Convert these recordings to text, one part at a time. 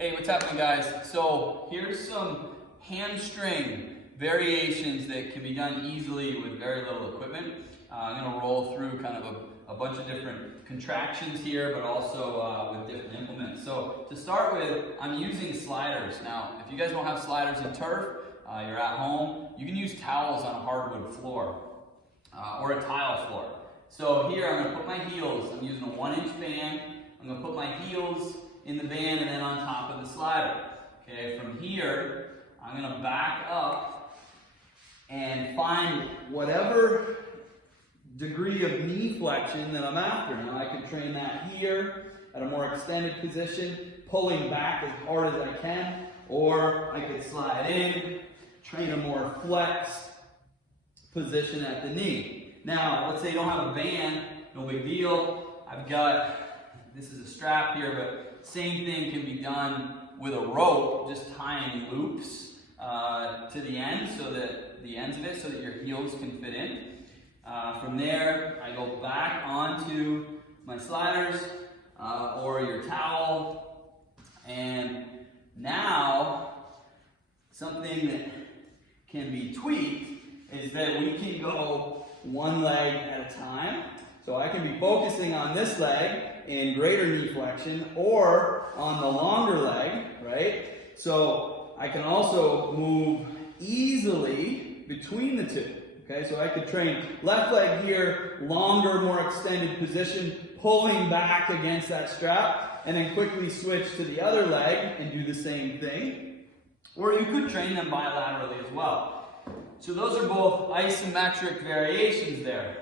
Hey, what's happening, guys? So here's some hamstring variations that can be done easily with very little equipment. I'm going to roll through kind of a bunch of different contractions here, but also with different implements. So to start with, I'm using sliders. Now, if you guys don't have sliders in turf, you're at home, you can use towels on a hardwood floor or a tile floor. So here I'm going to put my heels. I'm using a 1-inch band. I'm going to put my heels in the band and then on top of the slider. Okay, from here, I'm going to back up and find whatever degree of knee flexion that I'm after. Now I can train that here at a more extended position, pulling back as hard as I can, or I could slide in, train a more flexed position at the knee. Now, let's say you don't have a band, no big deal. I've got, this is a strap here, but same thing can be done with a rope, just tying loops to the end, so that the ends of it, so that your heels can fit in. From there, I go back onto my sliders or your towel, and now something that can be tweaked is that we can go one leg at a time. So I can be focusing on this leg in greater knee flexion or on the longer leg, right? So I can also move easily between the two, okay? So I could train left leg here, longer, more extended position, pulling back against that strap, and then quickly switch to the other leg and do the same thing. Or you could train them bilaterally as well. So those are both isometric variations there.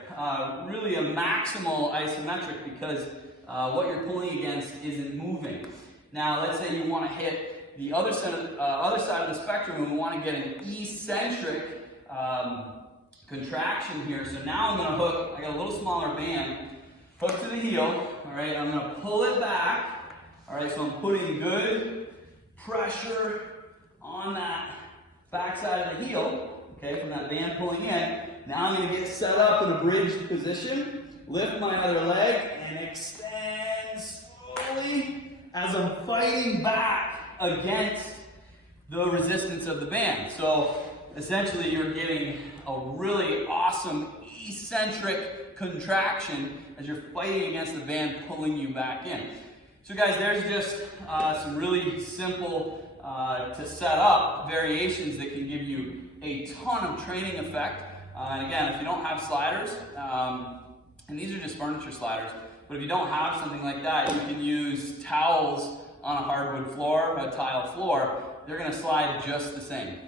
Really a maximal isometric because what you're pulling against isn't moving. Now let's say you want to hit the other side of the spectrum and we want to get an eccentric contraction here. So now I'm going to hook, I got a little smaller band, hook to the heel, all right, I'm going to pull it back, all right, so I'm putting good pressure on that back side of the heel. Okay, from that band pulling in. Now I'm going to get set up in a bridged position, lift my other leg, and extend slowly as I'm fighting back against the resistance of the band. So essentially you're getting a really awesome eccentric contraction as you're fighting against the band pulling you back in. So guys, there's just some really simple to set up variations that can give you a ton of training effect. And again, if you don't have sliders, and these are just furniture sliders, but if you don't have something like that, you can use towels on a hardwood floor, a tile floor. They're going to slide just the same.